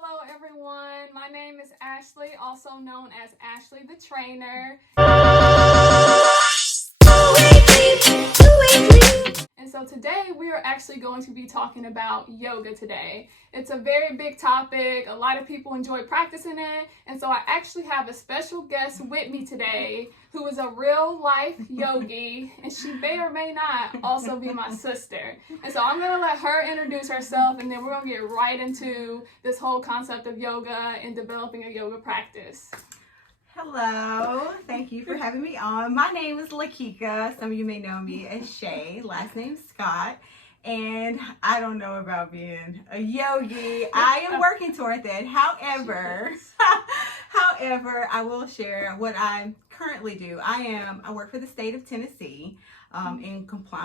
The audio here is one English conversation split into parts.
Hello everyone, my name is Ashley, also known as Ashley the Trainer. And so today we are actually going to be talking about yoga today. It's a very big topic, a lot of people enjoy practicing it, and so I actually have a special guest with me today who is a real life yogi, and she may or may not also be my sister. And so I'm going to let her introduce herself, and then we're going to get right into this whole concept of yoga and developing a yoga practice. Hello, thank you for having me on. My name is Lakika. Some of you may know me as Shay, last name Scott. And I don't know about being a yogi. I am working toward that. However, I will share what I currently do. I work for the state of Tennessee. I'm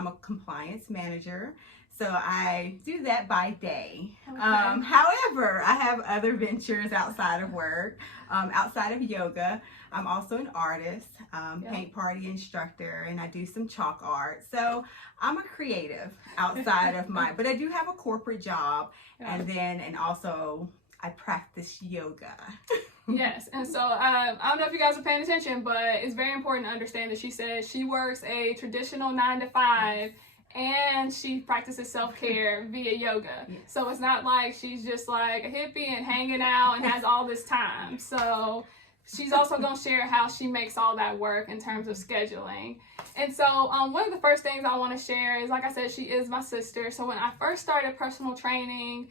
a compliance manager. So I do that by day. Okay. However, I have other ventures outside of work, outside of yoga. I'm also an artist, paint party instructor, and I do some chalk art. So I'm a creative outside of but I do have a corporate job, and also I practice yoga. Yes, and so I don't know if you guys are paying attention, but it's very important to understand that she said she works a traditional 9-to-5. And she practices self-care via yoga. Yes. So it's not like she's just like a hippie and hanging out and has all this time. So she's also going to share how she makes all that work in terms of scheduling. And so one of the first things I want to share is, like I said, she is my sister. So when I first started personal training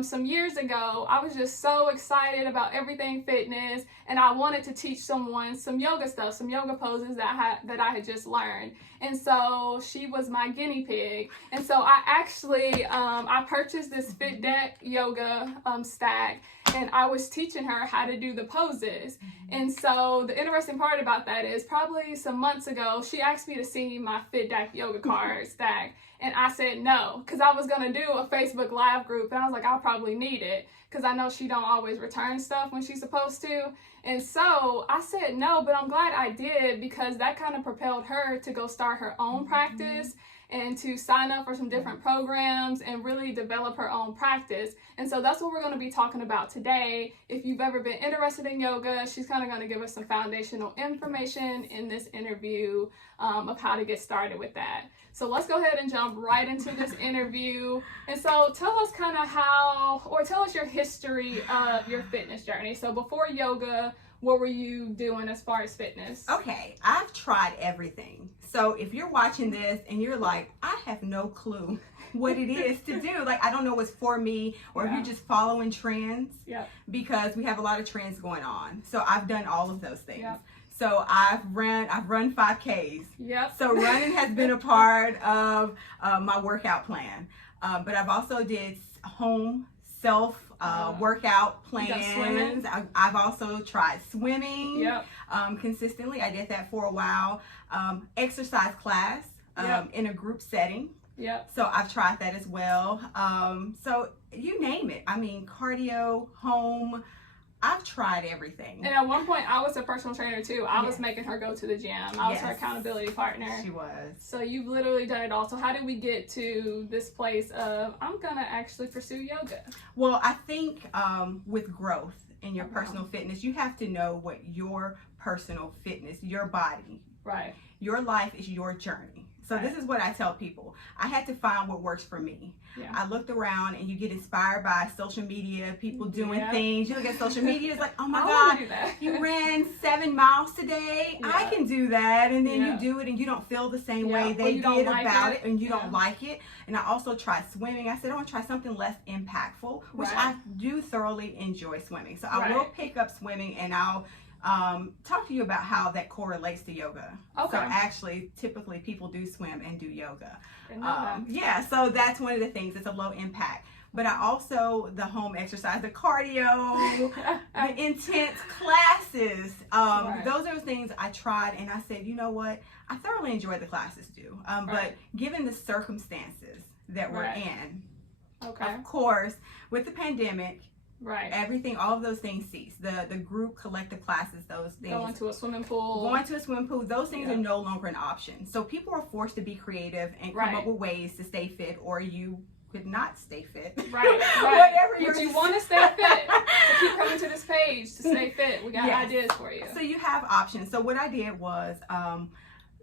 some years ago, I was just so excited about everything fitness, and I wanted to teach someone some yoga stuff, some yoga poses that I had just learned. And so she was my guinea pig. And so I actually I purchased this Fit Deck yoga stack, and I was teaching her how to do the poses. And so the interesting part about that is, probably some months ago, she asked me to see my Fit Deck yoga card stack. And I said no, because I was going to do a Facebook Live group, and I was like, I'll probably need it, because I know she don't always return stuff when she's supposed to. And so I said no, but I'm glad I did, because that kind of propelled her to go start her own practice and to sign up for some different programs and really develop her own practice. And so that's what we're going to be talking about today. If you've ever been interested in yoga, she's kind of going to give us some foundational information in this interview of how to get started with that. So let's go ahead and jump right into this interview. And so tell us kind of tell us your history of your fitness journey. So before yoga, what were you doing as far as fitness? Okay, I've tried everything. So if you're watching this and you're like, I have no clue what it is to do, like I don't know what's for me, or if you're just following trends, because we have a lot of trends going on. So I've done all of those things. So I've run 5Ks. So running has been a part of my workout plan. But I've also did home self workout plans. I've also tried swimming consistently. I did that for a while. Exercise class in a group setting. So I've tried that as well. So you name it. I mean, cardio, home. I've tried everything. And at one point, I was a personal trainer too. I was making her go to the gym. I was her accountability partner. She was. So you've literally done it all. So how did we get to this place of, I'm going to actually pursue yoga? Well, I think with growth in your personal fitness, you have to know what your personal fitness, your body, your life is your journey. So this is what I tell people. I had to find what works for me. I looked around, and you get inspired by social media, people doing things. You look at social media, it's like, oh my God, you ran 7 miles today. I can do that. And then you do it, and you don't feel the same way they did about it, and you don't like it. And I also tried swimming. I said, I want to try something less impactful, which I do thoroughly enjoy swimming. So I will pick up swimming, and I'll talk to you about how that correlates to yoga. So actually, typically people do swim and do yoga. So that's one of the things. It's a low impact. But I also, the home exercise, the cardio, the intense classes, those are things I tried, and I said, you know what? I thoroughly enjoy the classes too. But given the circumstances that we're in, of course, with the pandemic, everything, all of those things cease. The group collective classes, those things. Going to a swimming pool. Those things are no longer an option. So people are forced to be creative and come up with ways to stay fit, or you could not stay fit. Whatever. But you want to stay fit. got ideas for you. So you have options. So what I did was,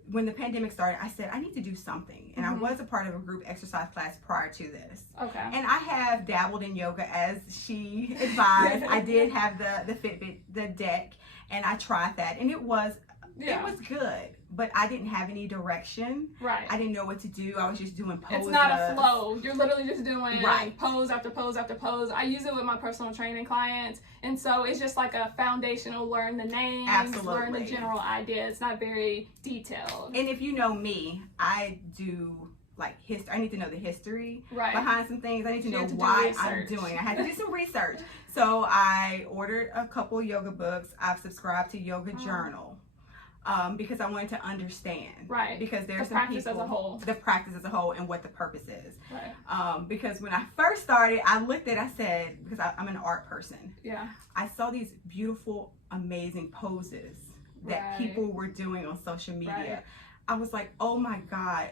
when the pandemic started, I said, I need to do something. And I was a part of a group exercise class prior to this. Okay. And I have dabbled in yoga as she advised. I did have the Fitbit, the deck, and I tried that. And it was good, but I didn't have any direction. Right. I didn't know what to do. I was just doing poses. It's not a flow. You're literally just doing pose after pose after pose. I use it with my personal training clients. And so it's just like a foundational, learn the names, learn the general idea. It's not very detailed. And if you know me, I do like history. I need to know the history behind some things. I need to know why I'm doing. I had to do some research. So I ordered a couple yoga books. I've subscribed to Yoga Journal. Because I wanted to understand. Right. Because there's some people. The practice as a whole and what the purpose is. Right. Because when I first started, I said, because I'm an art person. Yeah. I saw these beautiful, amazing poses that people were doing on social media. Right. I was like, oh my God.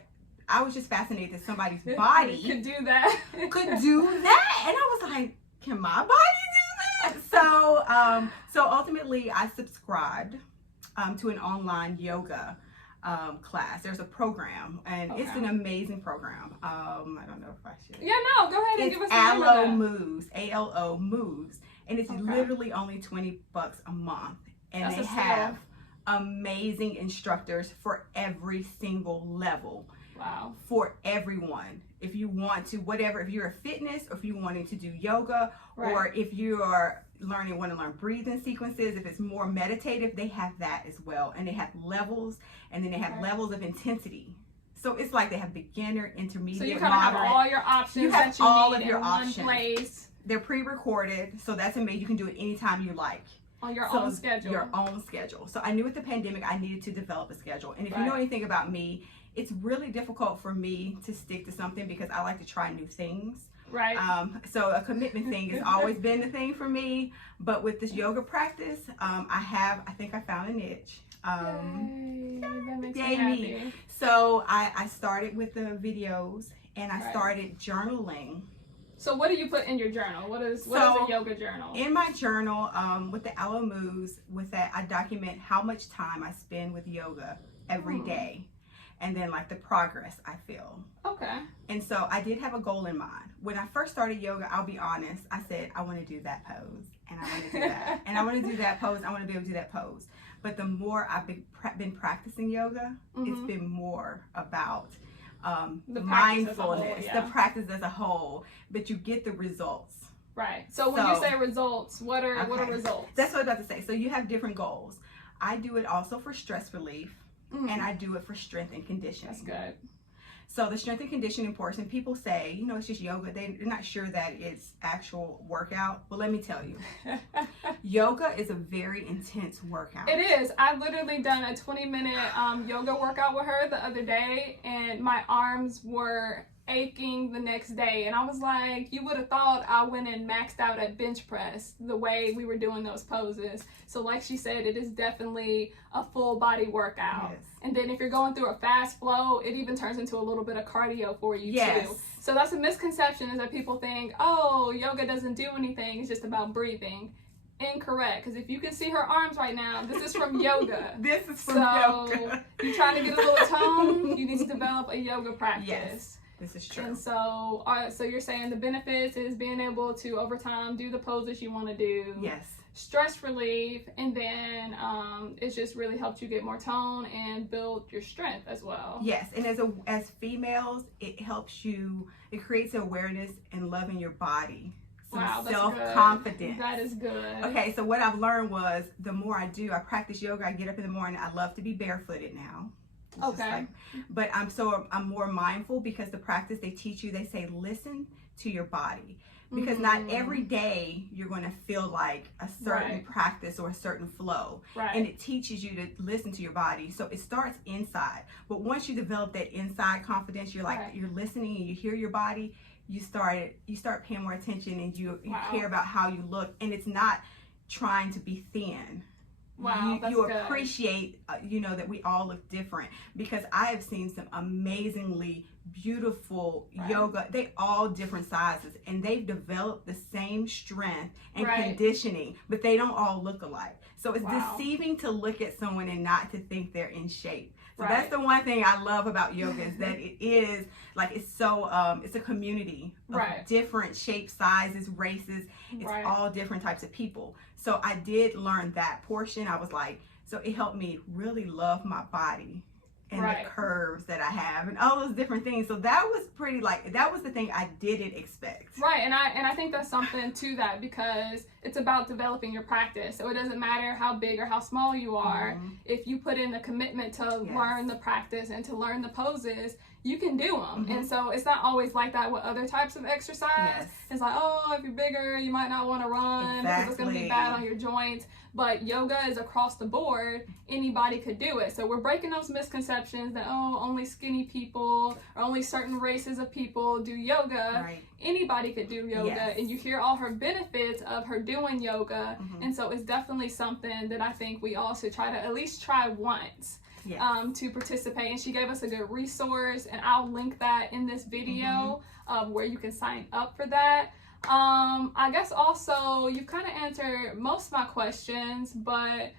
I was just fascinated that somebody's body could do that. And I was like, can my body do that? So ultimately I subscribed to an online yoga class. There's a program, and it's an amazing program. I don't know if I should. Yeah, no, go ahead and give us some ALO Moves, ALO Moves, and it's literally only $20 a month, and they have amazing instructors for every single level. Wow. For everyone. If you want to, whatever, if you're a fitness, or if you're wanting to do yoga, or if you are want to learn breathing sequences, if it's more meditative, they have that as well. And they have levels, and then they have levels of intensity. So it's like they have beginner, intermediate, so you kind of have all your options. You have all of your options. One place. They're pre-recorded, so that's amazing. You can do it anytime you like. On your own schedule. Your own schedule. So I knew with the pandemic, I needed to develop a schedule. And if you know anything about me, it's really difficult for me to stick to something because I like to try new things. Right. So a commitment thing has always been the thing for me. But with this yoga practice, I think I found a niche. Yay. That makes me happy. So I started with the videos, and I started journaling. So what do you put in your journal? What is a yoga journal? In my journal, with the ALO Moves, with that, I document how much time I spend with yoga every day. And then like the progress I feel. Okay. And so I did have a goal in mind. When I first started yoga, I'll be honest, I said, I want to do that pose. And I want to do that. And I want to do that pose. I want to be able to do that pose. But the more I've been practicing yoga, it's been more about the mindfulness, the practice as a whole. But you get the results. Right. So when you say results, what are results? That's what I was about to say. So you have different goals. I do it also for stress relief. And I do it for strength and conditioning. That's good. So the strength and conditioning portion, people say, it's just yoga. They're not sure that it's actual workout. Well, let me tell you, yoga is a very intense workout. It is. I literally done a 20-minute yoga workout with her the other day, and my arms were aching the next day, and I was like, you would have thought I went and maxed out at bench press the way we were doing those poses. So like she said, it is definitely a full body workout. Yes. And then if you're going through a fast flow, it even turns into a little bit of cardio for you too. So that's a misconception, is that people think, oh, yoga doesn't do anything, it's just about breathing. Incorrect, because if you can see her arms right now, this is from yoga. This is from yoga. So you're trying to get a little tone, you need to develop a yoga practice. Yes. This is true. And so, so you're saying the benefits is being able to, over time, do the poses you want to do. Yes. Stress relief, and then it just really helps you get more tone and build your strength as well. Yes, and as females, it helps you, it creates awareness and love in your body. Wow, that's self-confidence. Good. That is good. Okay, so what I've learned was, the more I practice yoga, I get up in the morning, I love to be barefooted now. Okay. But I'm more mindful, because the practice they teach you, they say listen to your body, because not every day you're going to feel like a certain practice or a certain flow, and it teaches you to listen to your body. So it starts inside, but once you develop that inside confidence, you're like you're listening and you hear your body, you start paying more attention, and you care about how you look, and it's not trying to be thin. Wow, you appreciate, that we all look different, because I have seen some amazingly beautiful yoga. They all different sizes, and they've developed the same strength and conditioning, but they don't all look alike. So it's deceiving to look at someone and not to think they're in shape. So that's the one thing I love about yoga, is that it is like, it's so it's a community of different shapes, sizes, races. It's all different types of people. So I did learn that portion. I was like, so it helped me really love my body and the curves that I have and all those different things. So that was pretty, like, that was the thing I didn't expect. Right, and I think that's something to that, because it's about developing your practice. So it doesn't matter how big or how small you are. If you put in the commitment to learn the practice and to learn the poses, you can do them. And so it's not always like that with other types of exercise. It's like, oh, if you're bigger, you might not want to run because it's going to be bad on your joints. But yoga is across the board. Anybody could do it. So we're breaking those misconceptions that, oh, only skinny people or only certain races of people do yoga. Anybody could do yoga. And you hear all her benefits of her doing yoga. And so it's definitely something that I think we all should try to at least try once. To participate. And she gave us a good resource, and I'll link that in this video where you can sign up for that. I guess also you've kind of answered most of my questions, but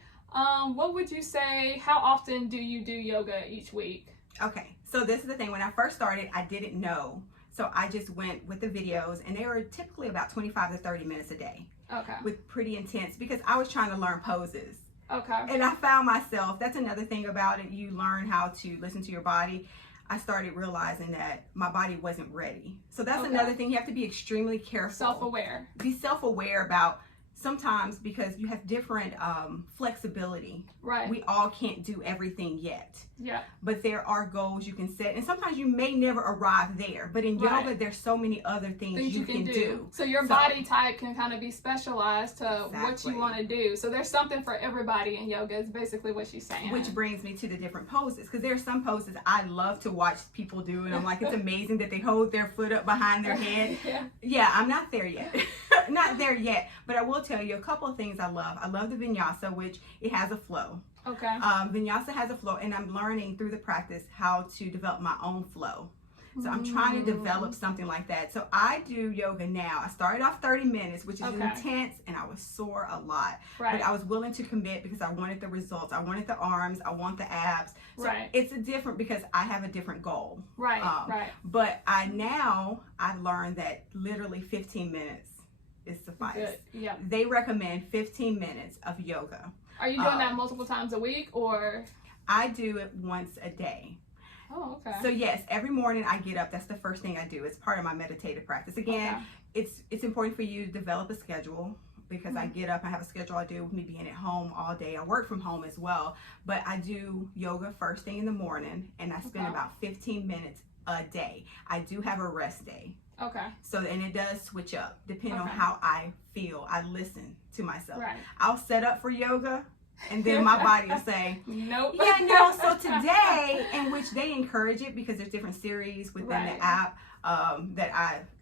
what would you say, how often do you do yoga each week? Okay, so this is the thing. When I first started, I didn't know. So I just went with the videos, and they were typically about 25 to 30 minutes a day. With pretty intense, because I was trying to learn poses. And I found myself, that's another thing about it, you learn how to listen to your body. I started realizing that my body wasn't ready. So that's another thing. You have to be extremely careful. Self-aware. Be self-aware about, sometimes, because you have different flexibility. We all can't do everything yet. But there are goals you can set, and sometimes you may never arrive there. But in yoga, there's so many other things you can do. So your body type can kind of be specialized to what you want to do. So there's something for everybody in yoga, is basically what she's saying. Which brings me to the different poses, because there are some poses I love to watch people do, and I'm like, it's amazing that they hold their foot up behind their head. I'm not there yet. Not there yet, but I will tell you a couple of things I love. I love the vinyasa, which it has a flow. Vinyasa has a flow, and I'm learning through the practice how to develop my own flow. So I'm trying to develop something like that. So I do yoga now. I started off 30 minutes, which is intense, and I was sore a lot. But I was willing to commit because I wanted the results. I wanted the arms. I want the abs. So it's a different, because I have a different goal. But I've learned that literally 15 minutes is suffice. They recommend 15 minutes of yoga. Are you doing that multiple times a week, or? I do it once a day. So yes, every morning I get up. That's the first thing I do. It's part of my meditative practice. Again, it's important for you to develop a schedule, because I get up, I have a schedule I do with me being at home all day. I work from home as well, but I do yoga first thing in the morning, and I spend about 15 minutes a day. I do have a rest day. So, and it does switch up depending on how I feel. I listen to myself. I'll set up for yoga, and then my body will say, nope. So today, in which they encourage it, because there's different series within the app that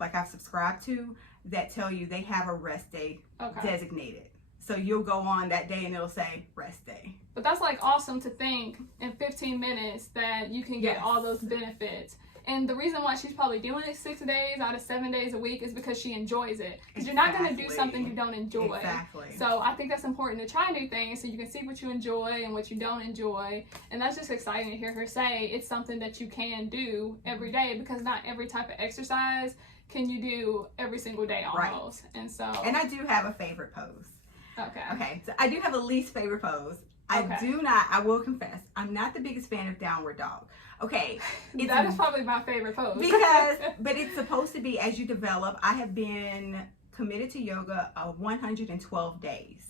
I've subscribed to, that tell you they have a rest day designated. So you'll go on that day and it'll say rest day. But that's like awesome to think in 15 minutes that you can get all those benefits. And the reason why she's probably doing it 6 days out of 7 days a week is because she enjoys it. Because you're not going to do something you don't enjoy. So I think that's important to try new things, so you can see what you enjoy and what you don't enjoy. And that's just exciting to hear her say it's something that you can do every day, because not every type of exercise can you do every single day almost. And I do have a favorite pose. Okay, so I do have a least favorite pose. I will confess, I'm not the biggest fan of downward dog. That is probably my favorite pose. But it's supposed to be, as you develop. I have been committed to yoga 112 days.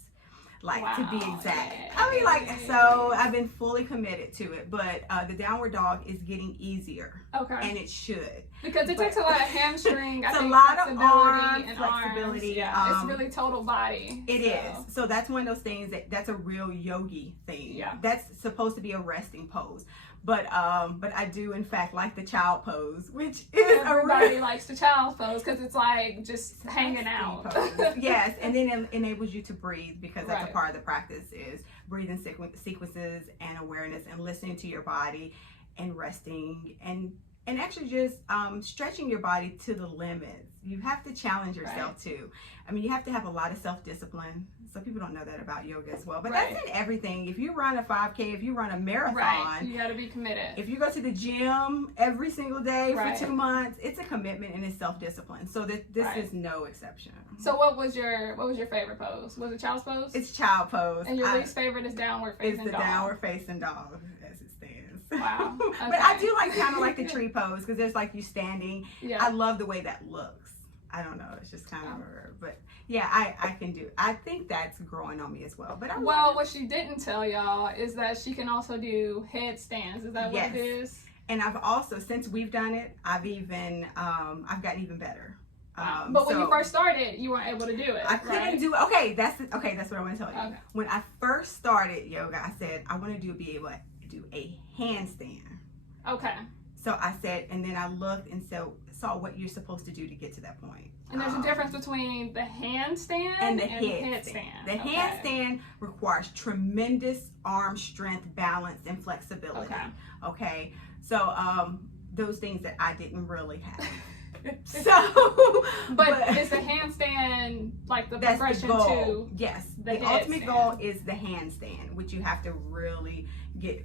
To be exact. So I've been fully committed to it, but the downward dog is getting easier. And it should. Because it takes a lot of hamstring, it's a lot of arm flexibility. It's really total body. It is. So that's one of those things that's a real yogi thing. That's supposed to be a resting pose. But I do in fact like the child pose, which is everybody likes the child pose, because it's like just hanging out. Yes, and then it enables you to breathe, because that's a part of the practice, is breathing sequences and awareness and listening to your body and resting and and actually just stretching your body to the limits. You have to challenge yourself too. I mean, you have to have a lot of self-discipline. So people don't know that about yoga as well. But that's in everything. If you run a 5K, if you run a marathon, you got to be committed. If you go to the gym every single day for 2 months, it's a commitment and it's self-discipline. So this is no exception. So what was your favorite pose? Was it child's pose? It's child pose. And your least favorite is downward facing dog. It's the downward facing dog as it stands. Wow. Okay. But I do like kind of like the tree pose because there's like you standing. Yeah. I love the way that looks. I don't know. It's just kind of but yeah, I can do. I think that's growing on me as well. But what she didn't tell y'all is that she can also do headstands. Is that what it is? And I've also, since we've done it, I've gotten even better. But when you first started, you weren't able to do it. I couldn't do it. Okay, that's what I want to tell you. Okay. When I first started yoga, I said I want to be able to do a handstand. Okay. So I said, and then I looked and saw what you're supposed to do to get to that point. And there's a difference between the handstand and the headstand. The handstand requires tremendous arm strength, balance, and flexibility. Okay. So those things that I didn't really have. But is the handstand like the progression to? Yes. The ultimate goal is the handstand, which you have to really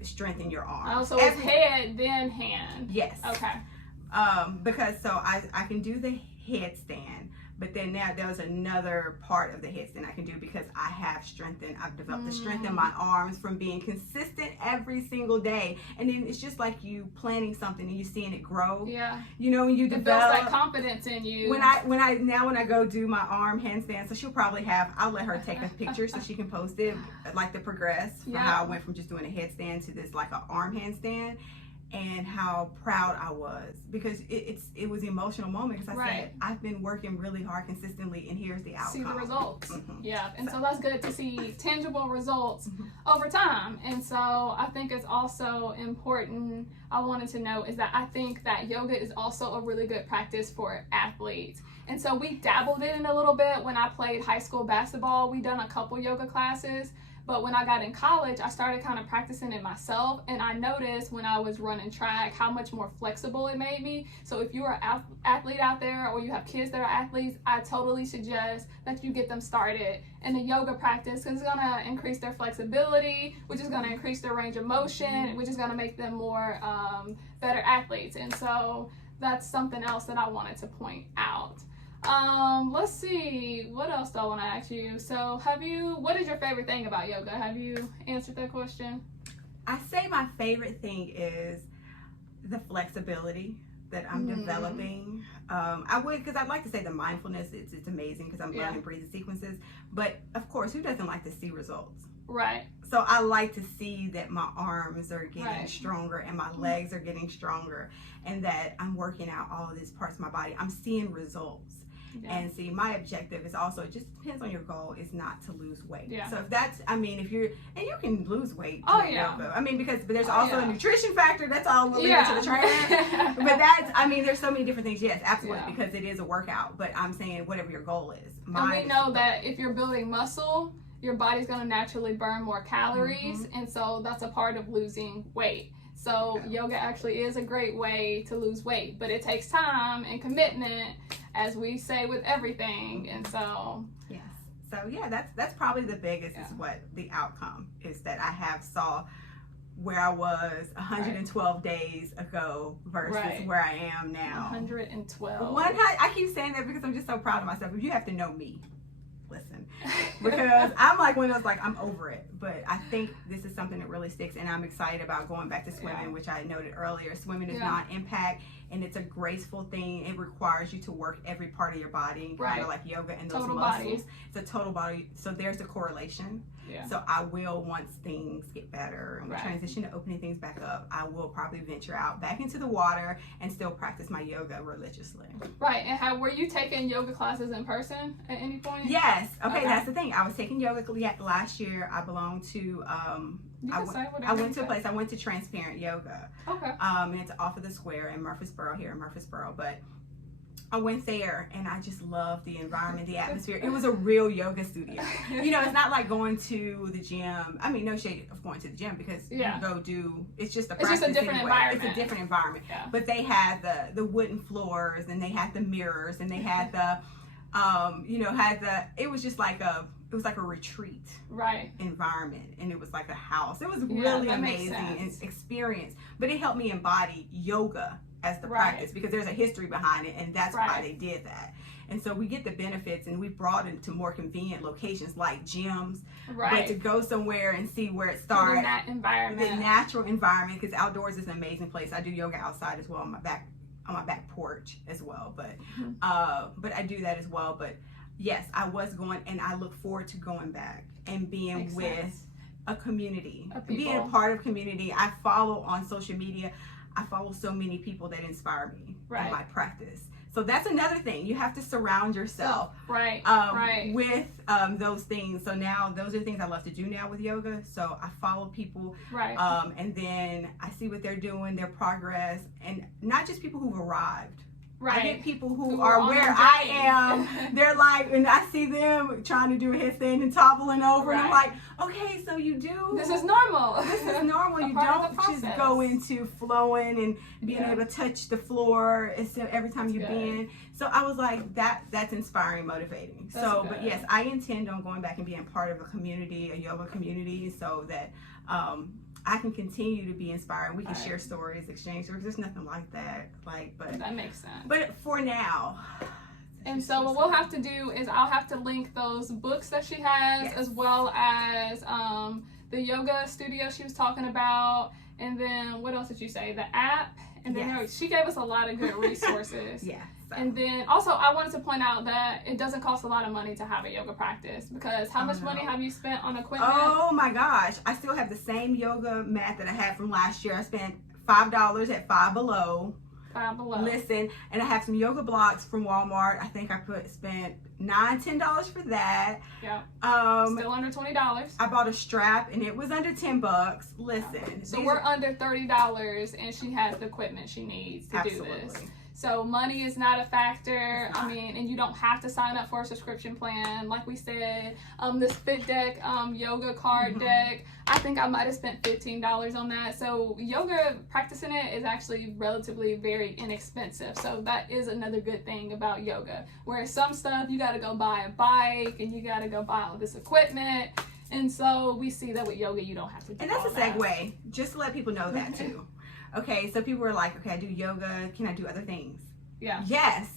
strengthen your arms. Oh, so it's head then hand. Yes. Okay. Because I can do the headstand, but then now there's another part of the headstand I can do because I've developed the strength in my arms from being consistent every single day. And then it's just like you planting something and you seeing it grow. Yeah. You know, when you develop that confidence in you. When I go do my arm handstand, so she'll probably I'll let her take a picture so she can post it, like the progress from how I went from just doing a headstand to this like an arm handstand. And how proud I was because it was an emotional moment because I said I've been working really hard consistently and here's the outcome. See the results. Yeah, and so that's good to see tangible results over time. And so I think it's also important, I wanted to know, is that I think that yoga is also a really good practice for athletes. And so we dabbled in it a little bit when I played high school basketball. We done a couple yoga classes. But when I got in college, I started kind of practicing it myself, and I noticed when I was running track how much more flexible it made me. So if you're an athlete out there or you have kids that are athletes, I totally suggest that you get them started in the yoga practice because it's going to increase their flexibility, which is going to increase their range of motion, which is going to make them more better athletes. And so that's something else that I wanted to point out. Let's see, what else do I want to ask you? So what is your favorite thing about yoga? Have you answered that question? I say my favorite thing is the flexibility that I'm developing. Because I'd like to say the mindfulness, it's amazing because I'm learning breathing sequences, but of course, who doesn't like to see results? Right. So I like to see that my arms are getting stronger and my legs are getting stronger and that I'm working out all of these parts of my body. I'm seeing results. Yeah. And see, my objective is also, it just depends on your goal, is not to lose weight. Yeah. So if that's, if you're, and you can lose weight. Yoga. But there's also a nutrition factor. That's all we'll leave it to the trainer. But there's so many different things. Yes, absolutely, because it is a workout. But I'm saying whatever your goal is. And we know that if you're building muscle, your body's going to naturally burn more calories. And so that's a part of losing weight. So yoga actually is a great way to lose weight, but it takes time and commitment, as we say with everything. And so that's probably the biggest is what the outcome is, that I have saw where I was 112 days ago versus where I am now. 112. I keep saying that because I'm just so proud of myself. You have to know me. Listen, because I'm like one of those, I'm over it, but I think this is something that really sticks, and I'm excited about going back to swimming, which I noted earlier. Swimming is non-impact, and it's a graceful thing. It requires you to work every part of your body, kind of like yoga and those total muscles. Body. It's a total body, so there's a correlation. Yeah. So I will, once things get better and we transition to opening things back up, I will probably venture out back into the water and still practice my yoga religiously. Right. And were you taking yoga classes in person at any point? Yes. Okay. That's the thing. I was taking yoga last year. I belonged to I went to a place. I went to Transparent Yoga. Okay. And it's off of the square in Murfreesboro, but I went there and I just loved the environment, the atmosphere. It was a real yoga studio. You know, it's not like going to the gym. I mean, no shade of going to the gym because you go do, it's just a practice. It's just a different environment. It's a different environment. Yeah. But they had the wooden floors and they had the mirrors and they had the, it was just like a retreat environment, and it was like a house. It was really amazing experience, but it helped me embody yoga as the practice because there's a history behind it, and that's why they did that. And so we get the benefits, and we brought it to more convenient locations like gyms, but to go somewhere and see where it started, that environment, the natural environment, because outdoors is an amazing place. I do yoga outside as well on my back porch as well, but I do that as well. But yes, I was going, and I look forward to going back and being with a community, being a part of community. I follow on social media. I follow so many people that inspire me in my practice. So that's another thing. You have to surround yourself with those things. So now those are the things I love to do now with yoga. So I follow people, and then I see what they're doing, their progress, and not just people who've arrived. I get people who are where I am. They're like, and I see them trying to do a headstand and toppling over. And I'm like, okay, so you do. This is normal. This is normal. You don't just go into flowing and being able to touch the floor every time you bend. So I was like, that's inspiring, motivating. But yes, I intend on going back and being part of a community, a yoga community, so that I can continue to be inspired. We can share stories, exchange stories. There's nothing like that. But that makes sense. But for now. And so what we'll have to do is I'll have to link those books that she has, as well as the yoga studio she was talking about. And then what else did you say? The app. And then she gave us a lot of good resources. And then also I wanted to point out that it doesn't cost a lot of money to have a yoga practice, because how much money have you spent on equipment? Oh my gosh. I still have the same yoga mat that I had from last year. I spent $5 at Five Below. Listen, and I have some yoga blocks from Walmart. I think I spent $9-10 for that. Still under $20. I bought a strap and it was under $10. Listen. So we're under $30, and she has the equipment she needs to do this. So money is not a factor. I mean, and you don't have to sign up for a subscription plan. Like we said, this Fit Deck yoga card deck, I think I might have spent $15 on that. So yoga, practicing it is actually relatively very inexpensive. So that is another good thing about yoga. Whereas some stuff, you got to go buy a bike and you got to go buy all this equipment. And so we see that with yoga, you don't have to do And that's a segue, just to let people know that too. Okay, so people were like, okay, I do yoga. Can I do other things? Yes,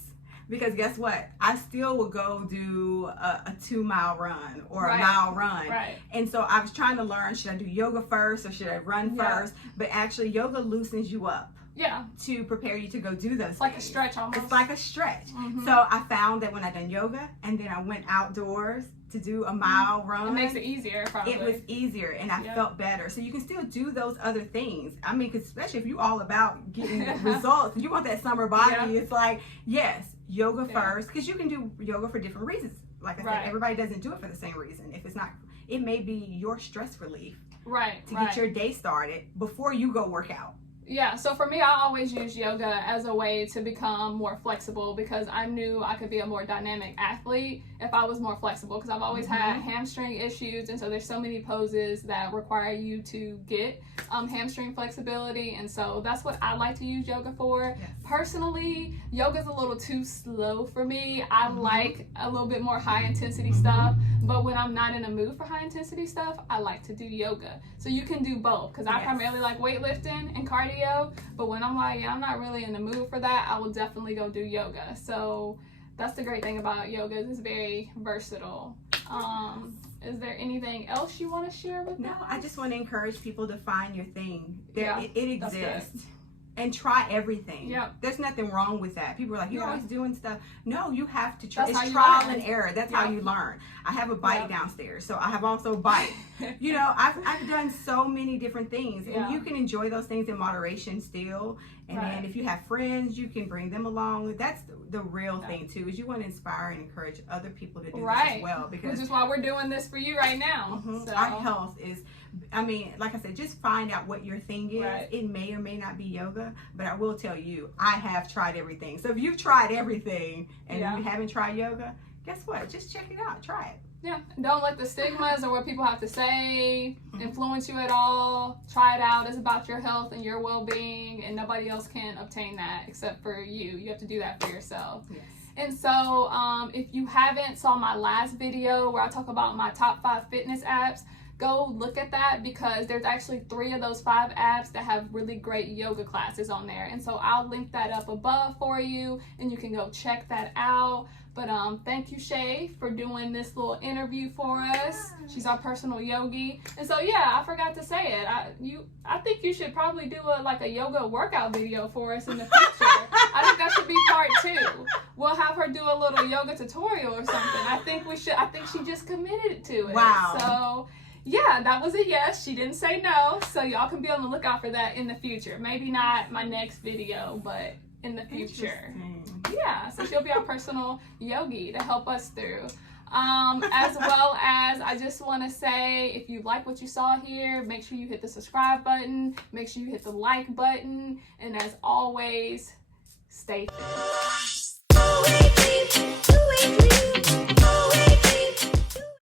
because guess what? I still would go do a 2-mile run or a mile run. And so I was trying to learn, should I do yoga first or should I run first? But actually, yoga loosens you up. To prepare you to go do those things. Like a stretch almost. It's like a stretch. So I found that when I done yoga and then I went outdoors to do a mile run. It makes it easier, probably. It was easier and I felt better. So you can still do those other things. I mean, 'cause especially if you're all about getting results, you want that summer body. It's like, yes, yoga first, because you can do yoga for different reasons. Like I said, everybody doesn't do it for the same reason. If it's not, it may be your stress relief. To get your day started before you go work out. So for me, I always use yoga as a way to become more flexible, because I knew I could be a more dynamic athlete if I was more flexible, because I've always had hamstring issues, and so there's so many poses that require you to get hamstring flexibility, and so that's what I like to use yoga for. Personally, yoga's a little too slow for me. I like a little bit more high intensity stuff, but when I'm not in a mood for high intensity stuff, I like to do yoga. So you can do both, because I primarily like weightlifting and cardio, but when I'm like, I'm not really in the mood for that, I will definitely go do yoga. So that's the great thing about yoga, it's very versatile. Is there anything else you want to share with us? No, I just want to encourage people to find your thing. It exists. And try everything. There's nothing wrong with that. People are like, you're always doing stuff. No, you have to try. It's trial and error. That's how you learn. I have a bike downstairs, so I have also bike. You know, I've done so many different things, and you can enjoy those things in moderation still. And then if you have friends, you can bring them along. That's the real thing too, is you want to inspire and encourage other people to do this as well. Because which is why we're doing this for you right now. So. Our health is, I mean, like I said, just find out what your thing is. It may or may not be yoga, but I will tell you, I have tried everything. So if you've tried everything and you haven't tried yoga, guess what? Just check it out. Try it. Yeah, don't let the stigmas or what people have to say influence you at all. Try it out. It's about your health and your well-being, and nobody else can obtain that except for you. You have to do that for yourself. Yes. And so if you haven't saw my last video where I talk about my top 5 fitness apps, go look at that, because there's actually 3 of those 5 apps that have really great yoga classes on there. And so I'll link that up above for you, and you can go check that out. But thank you, Shay, for doing this little interview for us. She's our personal yogi. And so, yeah, I forgot to say it. I think you should probably do a yoga workout video for us in the future. I think that should be part 2. We'll have her do a little yoga tutorial or something. I think we should. I think she just committed to it. Wow. So, yeah, that was a yes. She didn't say no. So y'all can be on the lookout for that in the future. Maybe not my next video, but in the future. Yeah, so she'll be our personal yogi to help us through. As well as, I just want to say, if you like what you saw here, make sure you hit the subscribe button, make sure you hit the like button, and as always, stay fit.